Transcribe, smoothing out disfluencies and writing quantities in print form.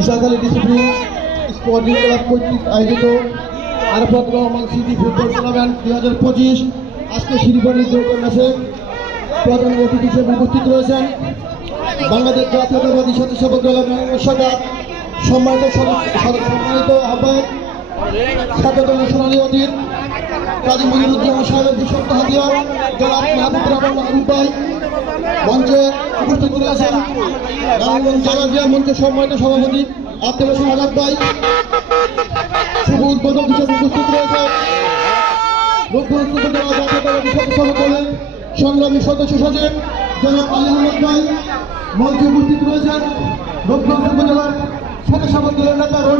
Isakhali discipline sporting club কর্তৃক আয়োজিত Arafat Rahman city football tournament 2025 আজকে শিরোপানি দৌড় ম্যাচে প্রধান অতিথি হিসেবে উপস্থিত রয়েছেন বাংলাদেশ জাতীয়তাবাদী স্বেচ্ছাসেবক দলের শাখা সম্মানিত আহ্বায়ক ছাত্রদলের সোনালী অধীর কাজী মনিরুজ্জামান সাহেবের বিশ্বস্ত হাতিয়ার জনাব মাহবুব রহমান রূপাই মঞ্চে উপস্থিত রয়েছেন রামগঞ্জ জেলা মঞ্চের সম্মানিত সভাপতি আব্দুল হোসেন আজাদ ভাই শুভ উদ্বোধক হিসেবে উপস্থিত রয়েছেন সংগ্রামী সদস্য সচিব জনাব আলী আহমদ ভাই মঞ্চে উপস্থিত রয়েছেন রূপগঞ্জ উপজেলার স্বেচ্ছাসেবক দলের নেতা রনি